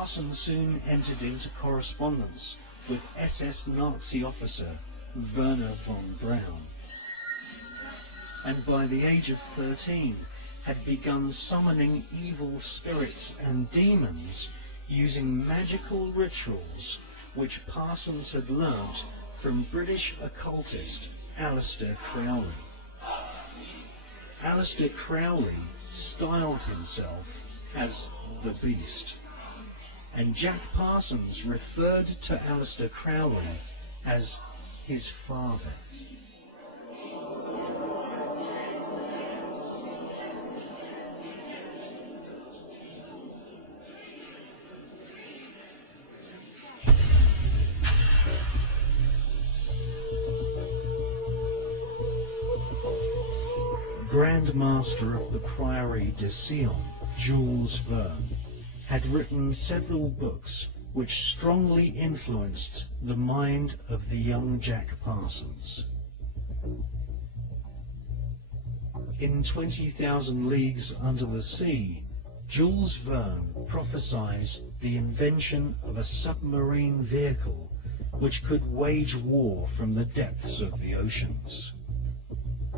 Parsons soon entered into correspondence with SS Nazi officer Werner von Braun, and by the age of 13 had begun summoning evil spirits and demons using magical rituals which Parsons had learnt from British occultist Aleister Crowley. Aleister Crowley styled himself as the Beast, and Jack Parsons referred to Aleister Crowley as his father. Grand Master of the Priory de Sion, Jules Verne, had written several books which strongly influenced the mind of the young Jack Parsons. In 20,000 Leagues Under the Sea, Jules Verne prophesied the invention of a submarine vehicle which could wage war from the depths of the oceans.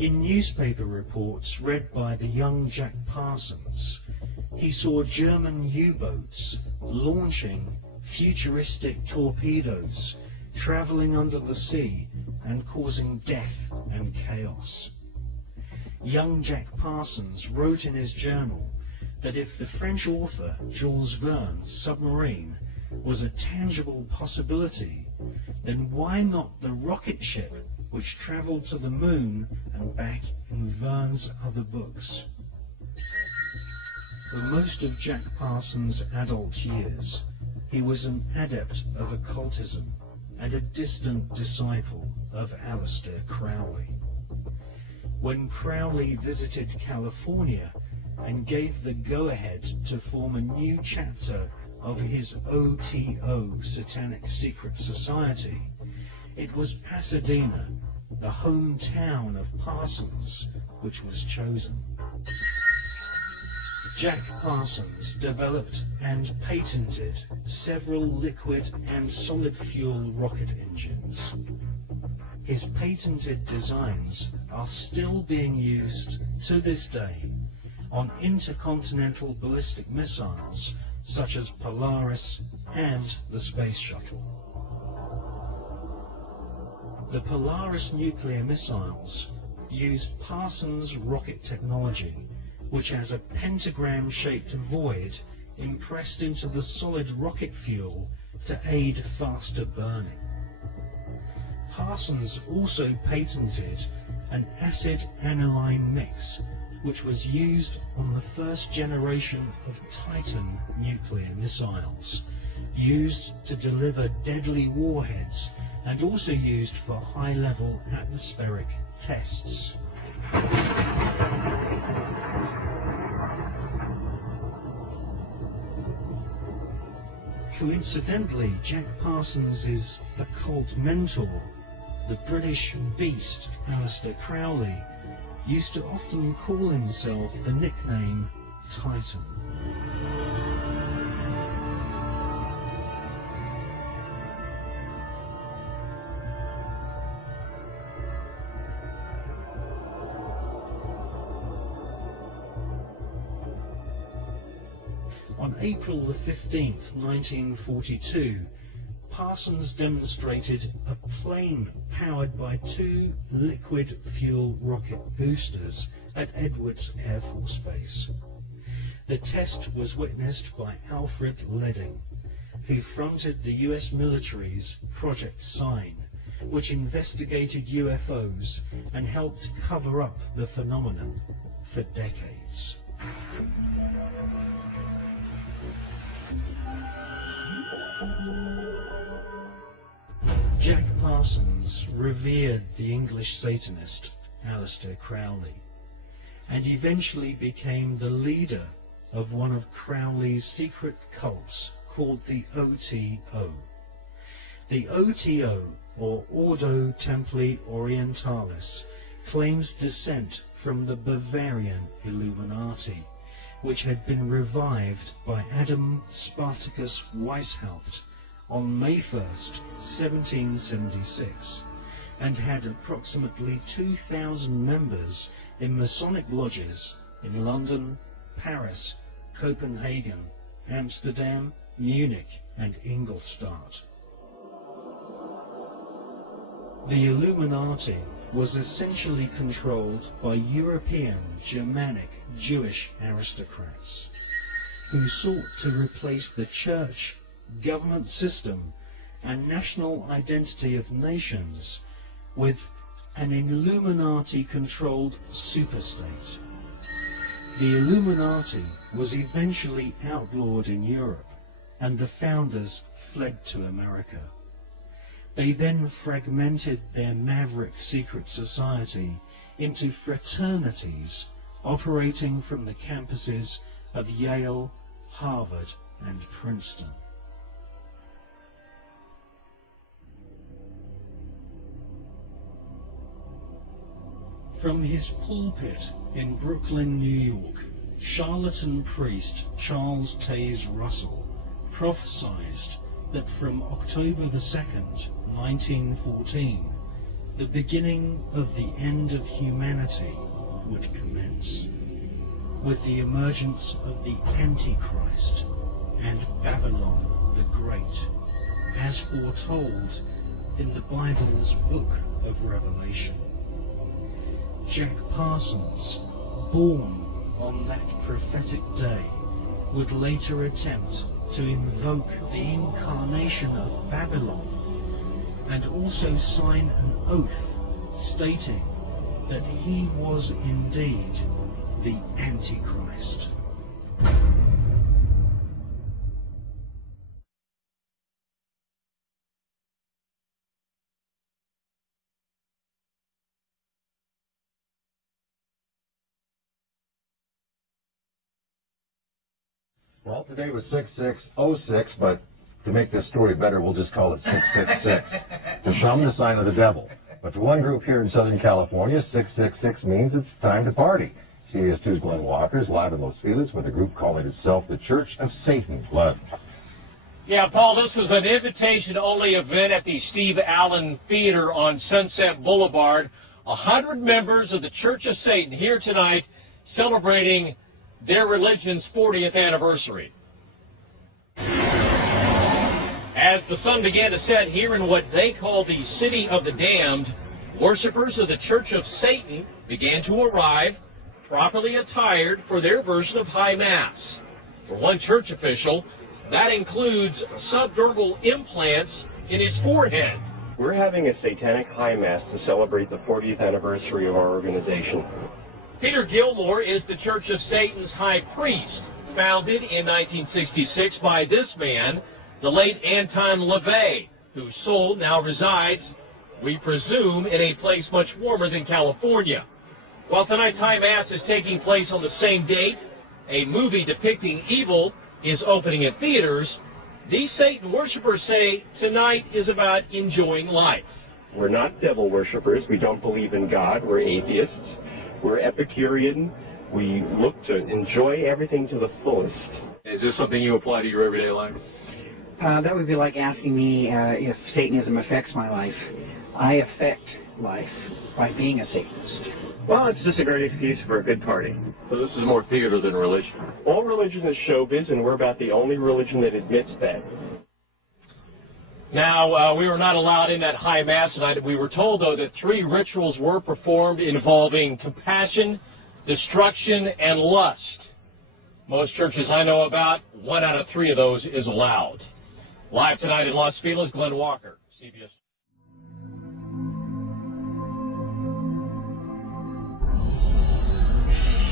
In newspaper reports read by the young Jack Parsons, he saw German U-boats launching futuristic torpedoes, travelling under the sea and causing death and chaos. Young Jack Parsons wrote in his journal that if the French author Jules Verne's submarine was a tangible possibility, then why not the rocket ship which travelled to the moon and back in Verne's other books? For most of Jack Parsons' adult years, he was an adept of occultism and a distant disciple of Aleister Crowley. When Crowley visited California and gave the go-ahead to form a new chapter of his OTO Satanic Secret Society, it was Pasadena, the hometown of Parsons, which was chosen. Jack Parsons developed and patented several liquid and solid fuel rocket engines. His patented designs are still being used to this day on intercontinental ballistic missiles such as Polaris and the Space Shuttle. The Polaris nuclear missiles use Parsons rocket technology, which has a pentagram-shaped void impressed into the solid rocket fuel to aid faster burning. Parsons also patented an acid-aniline mix, which was used on the first generation of Titan nuclear missiles, used to deliver deadly warheads and also used for high-level atmospheric tests. Coincidentally, Jack Parsons' occult mentor, the British beast Aleister Crowley, used to often call himself the nickname Titan. On April the 15th, 1942, Parsons demonstrated a plane powered by two liquid fuel rocket boosters at Edwards Air Force Base. The test was witnessed by Alfred Ledding, who fronted the US military's Project Sign, which investigated UFOs and helped cover up the phenomenon for decades. Jack Parsons revered the English Satanist Aleister Crowley, and eventually became the leader of one of Crowley's secret cults called the OTO. The OTO, or Ordo Templi Orientalis, claims descent from the Bavarian Illuminati, which had been revived by Adam Spartacus Weishaupt on May 1st, 1776, and had approximately 2,000 members in Masonic lodges in London, Paris, Copenhagen, Amsterdam, Munich and Ingolstadt. The Illuminati was essentially controlled by European, Germanic, Jewish aristocrats who sought to replace the church, government system and national identity of nations with an Illuminati-controlled superstate. The Illuminati was eventually outlawed in Europe, and the founders fled to America. They then fragmented their maverick secret society into fraternities operating from the campuses of Yale, Harvard, and Princeton. From his pulpit in Brooklyn, New York, charlatan priest Charles Taze Russell prophesied that from October the 2nd, 1914, the beginning of the end of humanity would commence, with the emergence of the Antichrist and Babylon the Great, as foretold in the Bible's book of Revelation. Jack Parsons, born on that prophetic day, would later attempt to invoke the incarnation of Babylon and also sign an oath stating that he was indeed the Antichrist. Well, today was 6606, but to make this story better, we'll just call it 666. To some, the sign of the devil. But to one group here in Southern California, 666 means it's time to party. CBS2's Glenn Walker is live in Los Feliz with a group calling itself the Church of Satan. Glenn. Yeah, Paul, this was an invitation-only event at the Steve Allen Theater on Sunset Boulevard. 100 members of the Church of Satan here tonight celebrating their religion's 40th anniversary. As the sun began to set here in what they call the City of the Damned, worshipers of the Church of Satan began to arrive, properly attired for their version of High Mass. For one church official, that includes subdermal implants in his forehead. We're having a satanic High Mass to celebrate the 40th anniversary of our organization. Peter Gilmore is the Church of Satan's high priest, founded in 1966 by this man, the late Anton LaVey, whose soul now resides, we presume, in a place much warmer than California. While tonight's High Mass is taking place on the same date, a movie depicting evil is opening at theaters, these Satan worshipers say tonight is about enjoying life. We're not devil worshipers. We don't believe in God. We're atheists. We're Epicurean. We look to enjoy everything to the fullest. Is this something you apply to your everyday life? That would be like asking me if Satanism affects my life. I affect life by being a Satanist. Well, it's just a great excuse for a good party. So this is more theater than religion. All religion is showbiz, and we're about the only religion that admits that. Now, we were not allowed in that High Mass tonight. We were told, though, that 3 rituals were performed involving compassion, destruction, and lust. Most churches I know about, 1 out of 3 of those is allowed. Live tonight in Los Feliz, Glenn Walker, CBS.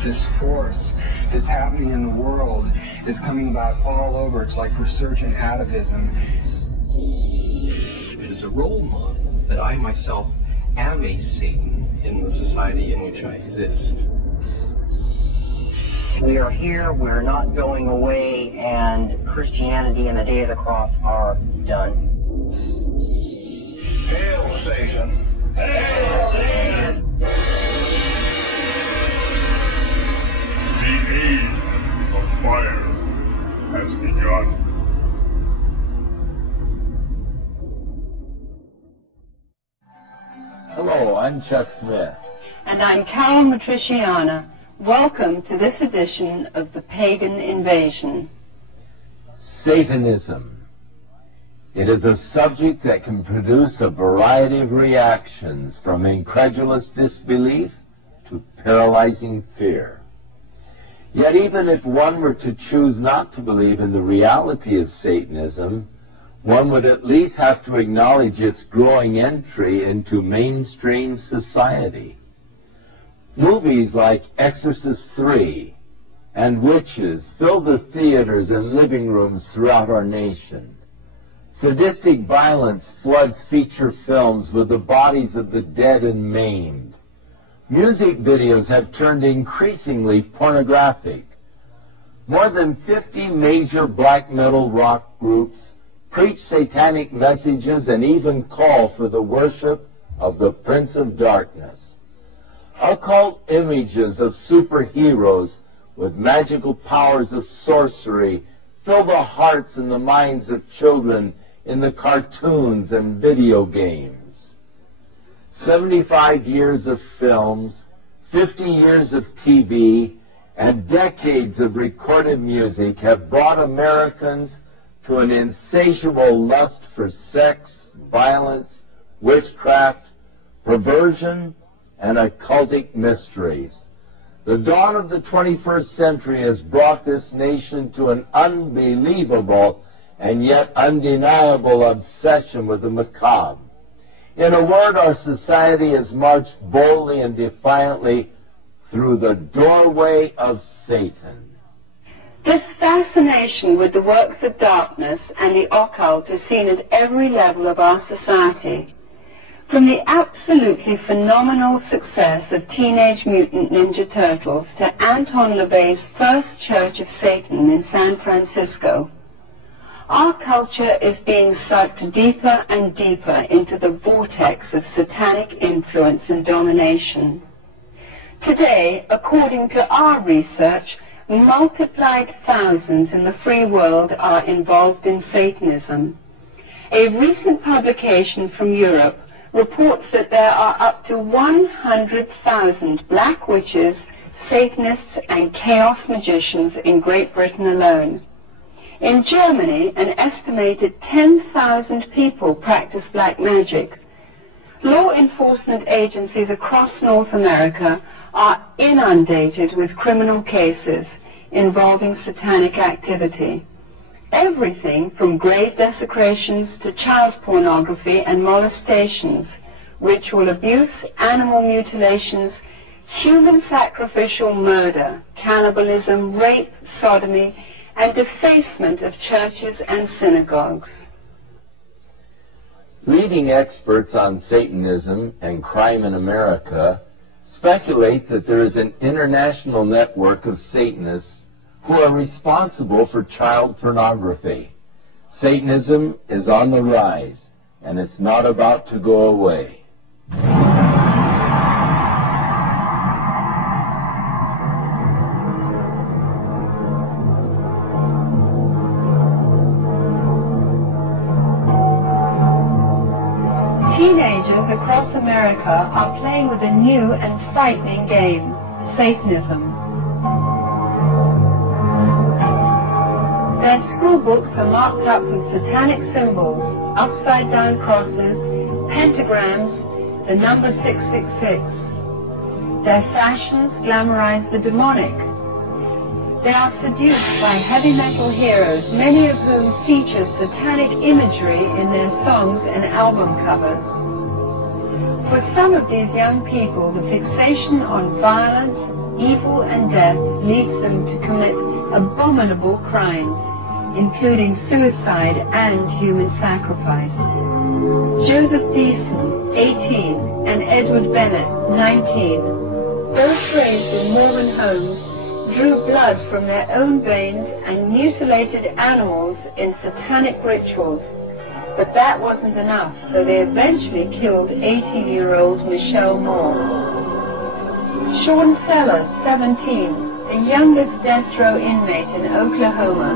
This force that's happening in the world is coming about all over. It's like resurgent atavism. It is a role model that I myself am a Satan in the society in which I exist. We are here, we're not going away, and Christianity and the Day of the Cross are done. Hail Satan! Hail Satan! Behave. fire has begun. Hello, I'm Chuck Smith. And I'm Carol Matriciana. Welcome to this edition of The Pagan Invasion. Satanism. It is a subject that can produce a variety of reactions, from incredulous disbelief to paralyzing fear. Yet even if one were to choose not to believe in the reality of Satanism, one would at least have to acknowledge its growing entry into mainstream society. Movies like Exorcist III and Witches fill the theaters and living rooms throughout our nation. Sadistic violence floods feature films with the bodies of the dead and maimed. Music videos have turned increasingly pornographic. More than 50 major black metal rock groups preach satanic messages and even call for the worship of the Prince of Darkness. Occult images of superheroes with magical powers of sorcery fill the hearts and the minds of children in the cartoons and video games. 75 years of films, 50 years of TV, and decades of recorded music have brought Americans to an insatiable lust for sex, violence, witchcraft, perversion, and occultic mysteries. The dawn of the 21st century has brought this nation to an unbelievable and yet undeniable obsession with the macabre. In a word, our society has marched boldly and defiantly through the doorway of Satan. This fascination with the works of darkness and the occult is seen at every level of our society. From the absolutely phenomenal success of Teenage Mutant Ninja Turtles to Anton LaVey's First Church of Satan in San Francisco, our culture is being sucked deeper and deeper into the vortex of satanic influence and domination. Today, according to our research, multiplied thousands in the free world are involved in Satanism. A recent publication from Europe reports that there are up to 100,000 black witches, Satanists, and chaos magicians in Great Britain alone. In Germany, an estimated 10,000 people practice black magic. Law enforcement agencies across North America are inundated with criminal cases involving satanic activity. Everything from grave desecrations to child pornography and molestations, ritual abuse, animal mutilations, human sacrificial murder, cannibalism, rape, sodomy, and defacement of churches and synagogues. Leading experts on Satanism and crime in America speculate that there is an international network of Satanists who are responsible for child pornography. Satanism is on the rise, and it's not about to go away. Teenagers across America are playing with a new and frightening game, Satanism. Their school books are marked up with satanic symbols, upside-down crosses, pentagrams, the number 666. Their fashions glamorize the demonic. They are seduced by heavy metal heroes, many of whom feature satanic imagery in their songs and album covers. For some of these young people, the fixation on violence, evil, and death leads them to commit abominable crimes, including suicide and human sacrifice. Joseph Beeson, 18, and Edward Bennett, 19, both raised in Mormon homes, drew blood from their own veins and mutilated animals in satanic rituals. But that wasn't enough, so they eventually killed 18-year-old Michelle Moore. Sean Sellers, 17, the youngest death row inmate in Oklahoma,